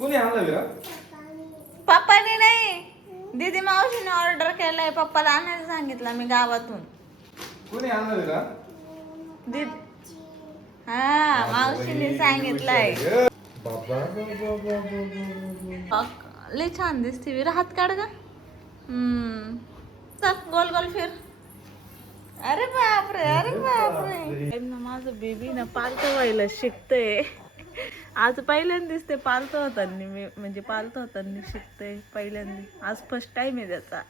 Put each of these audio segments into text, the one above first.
कोणी आणलं विरा? पप्पाने नाही, दीदी मावशीने ऑर्डर केलंय. पप्पाला आणायला सांगितलं मी गावातून. कोणी आणलं विरा? दीदी, हा मावशीने सांगितलंय. बाबा लय छान दिसते विरा. हात काढ ग. चल गोल गोल फिर. अरे बापरे, अरे बापरे. माझं बेबी ना पालतं व्हायला शिकतंय. आज पहिल्यांदा दिसते पालतं होताना. मी म्हणजे पालतं होताना शिकतंय पहिल्यांदा. आज फर्स्ट टाइम आहे त्याचा.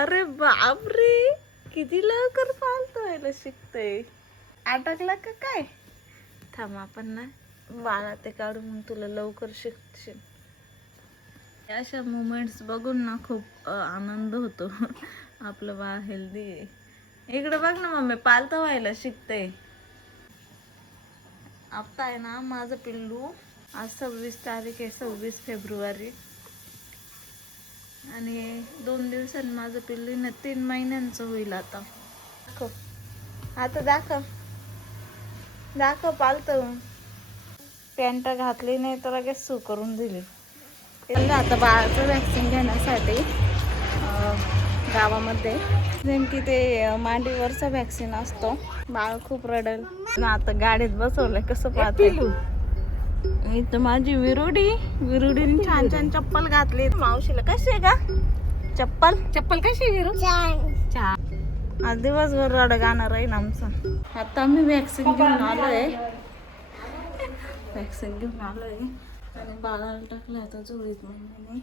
अरे बापरे, किती लवकर पालतं व्हायला शिकतंय. अटकला का काय? थांब आपण ना बाळा ते काढून मग तुला लवकर शिकशील. अशा मुमेंट्स बघून ना खूप आनंद होतो. आपलं बाळ हेल्दी आहे. इकडे बघ ना मम्मी, पालतं व्हायला शिकते. आता आहे ना माझं पिल्लू. आज 26 तारीख आहे, 26 फेब्रुवारी. आणि 2 दिवसांनी माझं पिल्लू ना 3 महिन्यांचं होईल आता. दाखव आता, दाखव दाखव पालतं. पॅन्ट घातली नाही तर लगेच सू करून दिली. आता बाळाचं वॅक्सिन घेण्यासाठी गावामध्ये नेमकी ते मांडीवरचा वॅक्सिन असतो. बाळ खूप रडेल ना. आता गाडीत बसवलंय, कसं पाहते. इथं माझी विरुडीने छान छान चप्पल घातली. मावशीला कशी आहे का चप्पल? चप्पल कशी आहे विरू? छान. आज दिवसभर रड गाणं राहील आमचं. आता आम्ही वॅक्सिन घेऊन आलोय. वॅक्सिन घेऊन आलोय आणि बाळाला टाकलं आता झोळीत मम्मीने.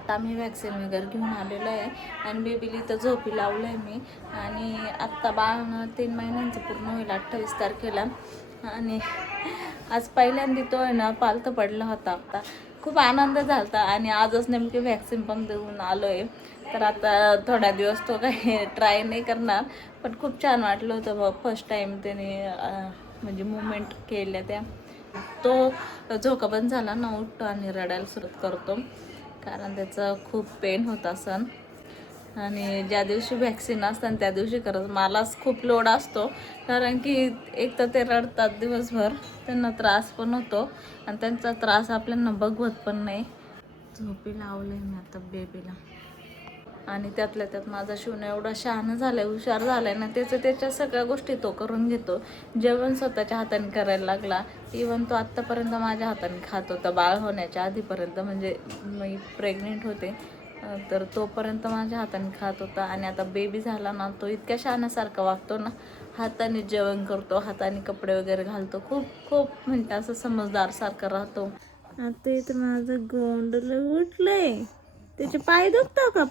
आता आम्ही वॅक्सिन वगैरे घेऊन आलेलो आहे आणि बेबीला इथं झोपी लावलंय मी. आणि आत्ता बाळानं 3 महिन्यांचं पूर्ण होईल 28 तारखेला. आणि आज पहिल्यांदा तो आहे ना पालतं पडला होता. आता खूप आनंद झाला. आणि आजच नेमकी वॅक्सिन पण देऊन आलोय. तर आता थोड्या दिवस तो काही ट्राय नाही करणार, पण खूप छान वाटलं होतं. फर्स्ट टाईम त्याने म्हणजे मुवमेंट केल्या त्या. तो झोका बंद झाला ना, उठतो आणि रडायला सुरुवात करतो. कारण त्याचं खूप पेन होत असन. आणि ज्या दिवशी वॅक्सिन असतं त्या दिवशी खरंच मलाच खूप लोड असतो. कारण की एक तर ते रडतात दिवसभर, त्यांना त्रास पण होतो आणि त्यांचा त्रास आपल्याला बघवत पण नाही. झोपी लावलं आहे मी आता बेबीला. आणि त्यातल्या त्यात माझा शिवण एवढा शहाणा झालाय, हुशार झालाय ना. त्याच्या सगळ्या गोष्टी तो करून घेतो. जेवण स्वतःच्या हाताने करायला लागला. इवन तो आत्तापर्यंत माझ्या हाताने खात होता. बाळ होण्याच्या आधीपर्यंत, म्हणजे मी प्रेग्नेंट होते तर तोपर्यंत माझ्या हाताने खात होता. आणि आता बेबी झाला ना, तो इतक्या शहाण्यासारखा वागतो ना. हाताने जेवण करतो, हाताने कपडे वगैरे घालतो. खूप खूप म्हणजे असं समजदारसारखं राहतो. आता इथं माझं गोंडलं उठलंय. त्याचे पाय दुखतो का?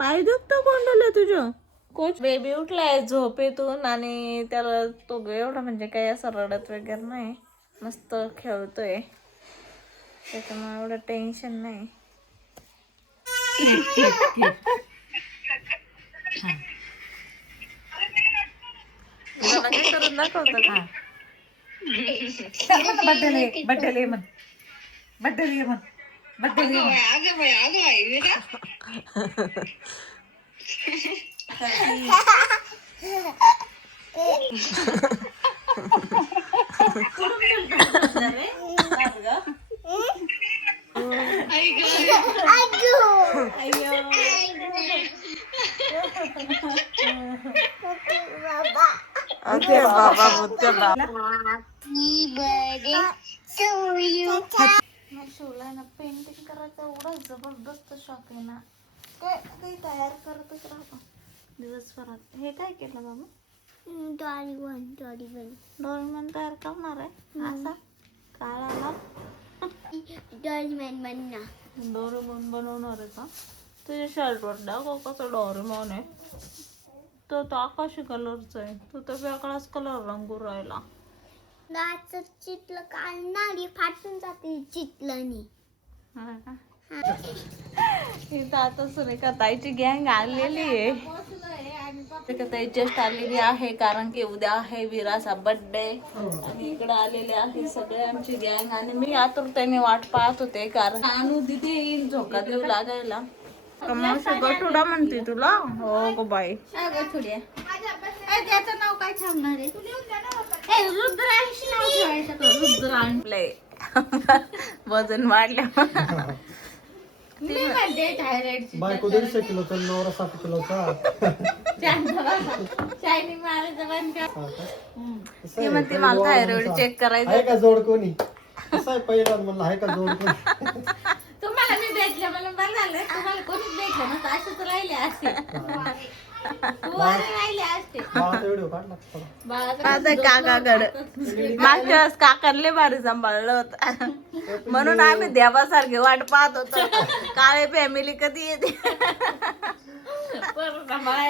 पाय दुखतो गोंडलं तुझं? कोच बेबी उठलाय झोपेतून आणि त्याला तो एवढा म्हणजे काही असं रडत वगैरे नाही, मस्त खेळतोय. त्याच्यामुळे एवढं टेन्शन नाही. करून दाखवतो का? बड्डेले म्हण. ओके बाबा मुद्दा शिवलाय ना. पेंटिंग करायचा एवढा जबरदस्त शौक आहे ना. काय काही तयार करतच राहतो दिवसभरात. हे काय केलं बाबा? डॉरीमन तयार करणार आहे असा काळाला. डोरेमॉन बनवणार आहे का? तुझ्या शर्टवर दाखव कसं डोरेमॉन आहे. तो आकाशी कलरचा आहे. तो तर वेगळाच कलर रंगू राहिला. चितलं काढणारी फाटून जाते चितलनी. इथं आता सुरेखा ताईची गँग आलेली आहे. सुरेखा ताई जस्ट आलेली आहे कारण की उद्या आहे विराचा बर्थडे. आणि इकडे आलेले आहे सगळे आमची गँग. आणि मी आतुरतेने वाट पाहत होते कारण अनु दिदी येईल झोका देऊ लागायला. गठुडा म्हणते तुला? हो गो बाई. गठुड्या त्याचं नाव काय ठेवणार आहे? रुद्रांश नाव ठेवायचं. रुद्रांश वजन वाढलं. बायको 150 किलोचा नवरा 60 किलोचा. ती म्हणते मला थायरॉइड चेक करायचं. आहे का जोड कोणी? कसं आहे पहिला म्हणलं आहे का जोड कोणी? तुम्हाला मी भेटले मला बरं झालं. तुम्हाला कोणीच भेटलं नसतं. असंच राहिले असते. राहिले असते. बाळाचा व्हिडिओ काढला थोडा. माझं काकाकडे मागच्या वेळेस काकांले भारी सांभाळलं होतं. म्हणून आम्ही देवासारखे वाट पाहत होतो. काळे फॅमिली कधी येते.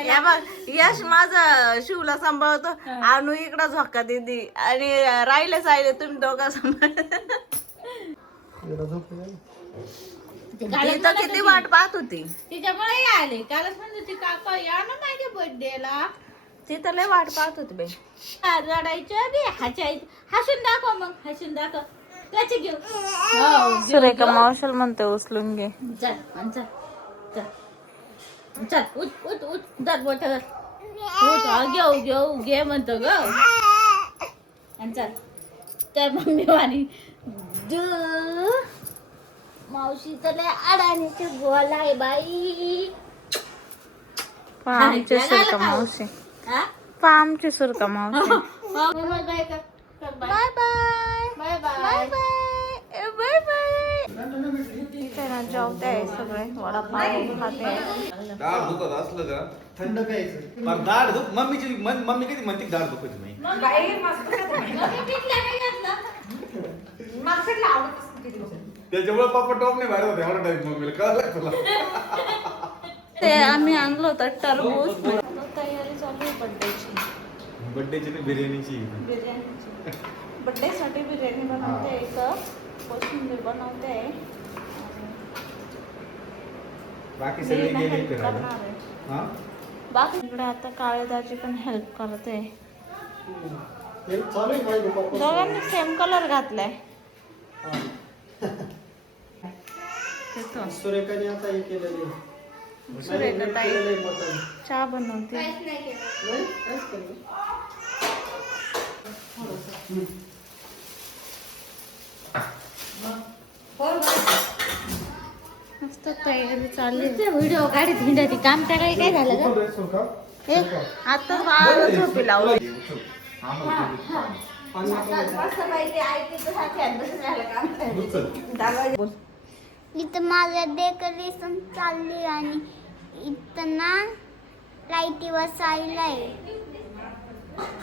या बघ, यश माझं शिवला सांभाळतो. आणू इकडं झोका देते आणि राहिले साहिले तुम्ही दोघा सांभाळ. एकदा झोपली आहे. ती तर किती वाट पाहत होती. तिच्यामुळे आले कालच म्हणत होती काका या ना माझ्या बर्थडेला. ती तर लय वाट पाहत होती बाई. रडायचं बी हसायचं. हसून दाखव मग हसून दाखव त्याचे घेऊ. सुरेखा मावशल म्हणते उचलून घे. चल आणि चल चल चल उठ उठ उठ दर मोठं उठ घेऊ घेऊ घे म्हणतो ग आणि चल तर मम्मी वाणी मावशी तर अडाणीचे गोला आहे बाई. आमची सुरका मावशी. आमची सुरका मावशी. Bye bye bye bye bye bye bye bye bye. त्यांना जेवते आहे सगळे वडापाव खाते. दाढ दुखत असलं का थंड प्यायचं. पण दाढ दुख मम्मी कधी म्हणते दाढ दुखायची नाही. त्याच्यामुळे पप्पा टॉप नाही बाहेर होते एवढा टाइम मम्मीला कळलं तुला. ते आम्ही आणलं होतं टरबूज. तयारी चालू आहे बड्डेची. बर्थडेची नाही बिर्याणीची. बिर्याणीची. बड्डे साठी बिर्याणी बनवते. कोशिंबीर बनवते. बाकी सगळे गेले फिरायला. हा बाकी इकडे आता काळेदाची पण हेल्प करते. हे चालू आहे माझ्या पप्पा. दोघांनी सेम कलर घातलाय. सुरेखाने आता हे केलेलं आहे. सुरेखा ताई केलेलं आहे मटण. चहा बनवते. नाही काहीच केलं. मस्त तयारी चालली. व्हिडिओ काढत हिंडाती काम करायला काय झालं ग ड्रेस सुरका? हे आता बाळाला झोपी लावली. इथं माझं डेकोरेशन चालली आणि इथं ना लाईटी बसायला आहे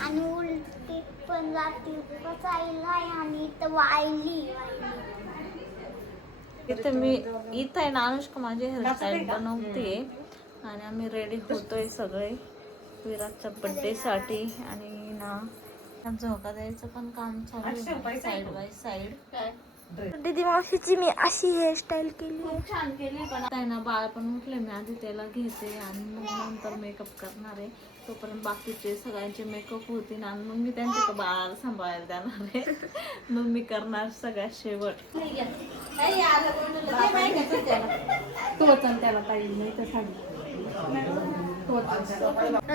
आणि उलटी पण रात्री बसायला आहे आणि इथं वायली इथं आहे ना अनुष्का माझी हेअरस्टाईल बनवते आणि आम्ही रेडी होतोय सगळे विराटच्या बर्थडे साठी. आणि ना झोका द्यायचं पण काम चालू आहे साईड बाय साईड. दीदी मावशीची मी अशी हेअरस्टाईल केली आहे. छान केली पण आहे ना बाळ पण उठले. मी आधी त्याला घेते आणि मग नंतर मेकअप करणार आहे. तोपर्यंत बाकीचे सगळ्यांचे मेकअप होतील आणि मग मी त्यांच्या बाळाला सांभाळायला देणार आहे. मग मी करणार सगळ्यात शेवट.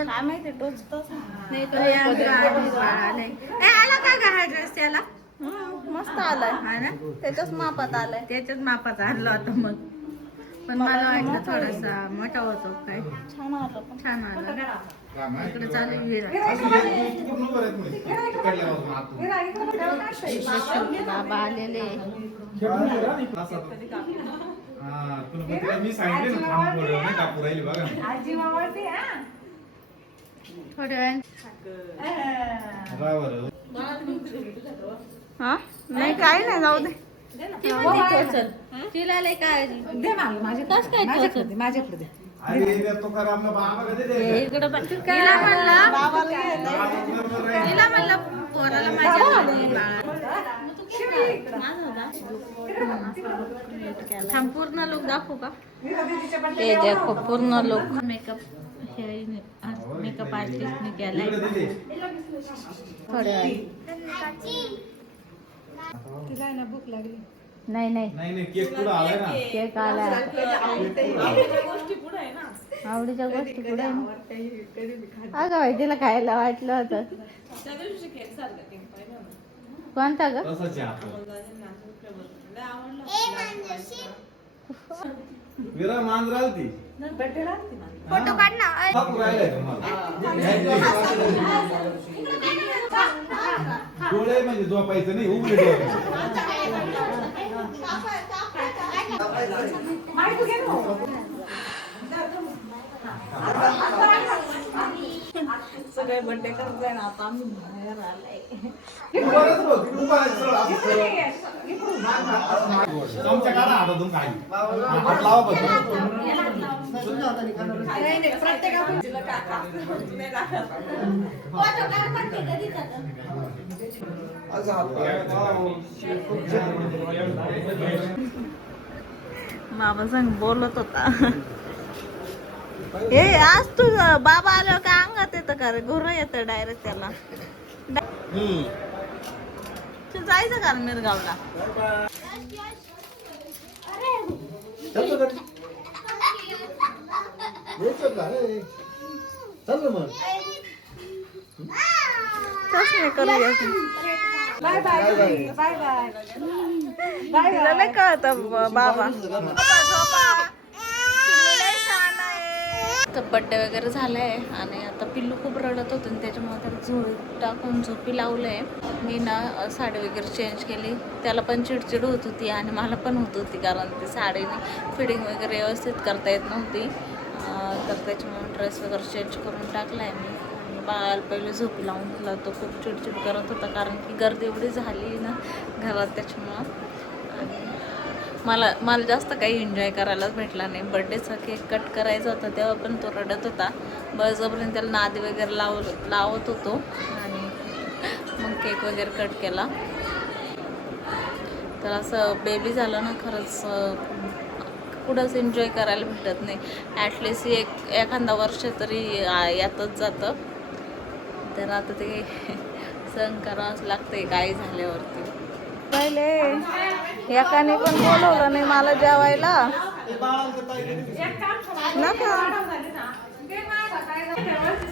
काय माहिती टोचतच नाही. मस्त आलाय त्याच्याच मापात आलाय. त्याच्याच मापाचा आणला होता मग पण मला वाटलं थोडासा मोठा होतो काय. छान आलं पण. छान आला. इकडे चालू विरा बाबा आलेले. मी सांगितले ना थांब थोडं नाही कापू राहिली बघा. थोड्या वेळ बरोबर. हा नाही काही नाही जाऊ दे. तिला लय काळजी कस काय माझ्याकडे अरे तो करा आपला बाबा कधी दे. इकडे तिला म्हणलं पोराला माझ्या पूर्ण लुक दाखवू का. ते देखो पूर्ण लोक मेकअप मेकअप आर्टिस्टने केलाय. थोड्या नाही नाही नाही नाही केक पुढे आलाय ना. केक आला आवडीच्या गोष्टी पुढे अगं बाई तिला खायला वाटलं होतं. कोणता ग तसंच आहे आपलं. विरा मांजराल ती फोटो काढ ना. बापू राहिलाय तुम्हाला डोळे म्हणजे झोपायचं नाही उघडे डोळे सगळे बड्डे करताय ना आता आम्ही बाहेर आलाय. उभारच बघ, उभारायचं सरळ असं सरळ. चमचा काढा हातातून काही. हात लावा बघ. बाबा संग बोलत होता. हे आज तू बाबा आल्यावर काय अंगात येतं का रे? घोर येतं डायरेक्ट त्याला. तू जायचं का मिरगावला? चल ना घरी. यायचं का रे? चल ना मग. चष्मे करूया. Bye bye. तिला नाही कळत बाबा. बड्डे वगैरे झालाय आणि आता पिल्लू खूप रडत होतं आणि त्याच्यामुळे त्याला झोळी टाकून झोपी लावलंय. मी ना साडी वगैरे चेंज केली. त्याला पण चिडचिड होत होती आणि मला पण होत होती कारण ती साडीने फिटिंग वगैरे व्यवस्थित करता येत नव्हती. तर त्याच्यामुळे ड्रेस वगैरे चेंज करून टाकलाय मी. आणि बाळाला पहिले झोपी लावून दिला. तो खूप चिडचिड करत होता कारण की गर्दी एवढी झाली ना घरात त्याच्यामुळं. आणि मला जास्त काही एन्जॉय करायलाच भेटला नाही. बड्डेचा केक कट करायचा होता तेव्हा पण तो रडत होता. बळजबरीने त्याला नादी वगैरे लावत होतो आणि मग केक वगैरे कट केला. तर असं बेबी झालं ना खरंच कुठंच एन्जॉय करायला भेटत नाही. ॲटलिस्ट एखादा वर्ष तरी यातच जातं. तर आता ते सहन करावंच लागतंय काही झाल्यावरती. पहिले एकाने पण बोलवलं नाही मला जेवायला.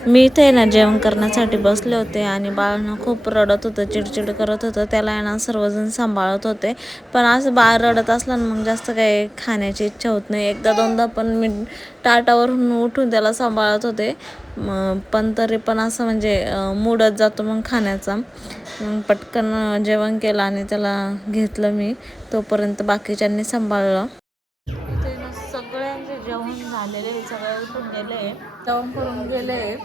मी इथे ना जेवण करण्यासाठी बसले होते आणि बाळानं खूप रडत होतं, चिडचिड करत होतं. त्याला आहे ना सर्वजण सांभाळत होते. पण असं बाळ रडत असलं ना मग जास्त काही खाण्याची इच्छा होत नाही. एकदा दोनदा पण मी टाटावरून उठून त्याला सांभाळत होते. पण तरी पण असं म्हणजे मूडच जातो मग खाण्याचा. मग पटकन जेवण केलं आणि त्याला घेतलं मी. तोपर्यंत बाकीच्यांनी सांभाळलं. इथे ना सगळ्यांचे जेवण झालेले, सगळे उठून गेले, जेवण करून गेले.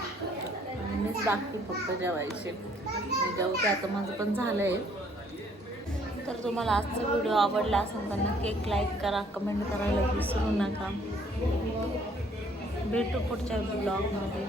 मीच बाकी फक्त जेवायचे. मी जेवते आता, माझं पण झालंय. तर तुम्हाला आजचा व्हिडिओ आवडला असेल तर नक्की एक लाईक करा, कमेंट करायला विसरू नका. भेटू पुढच्या ब्लॉगमध्ये.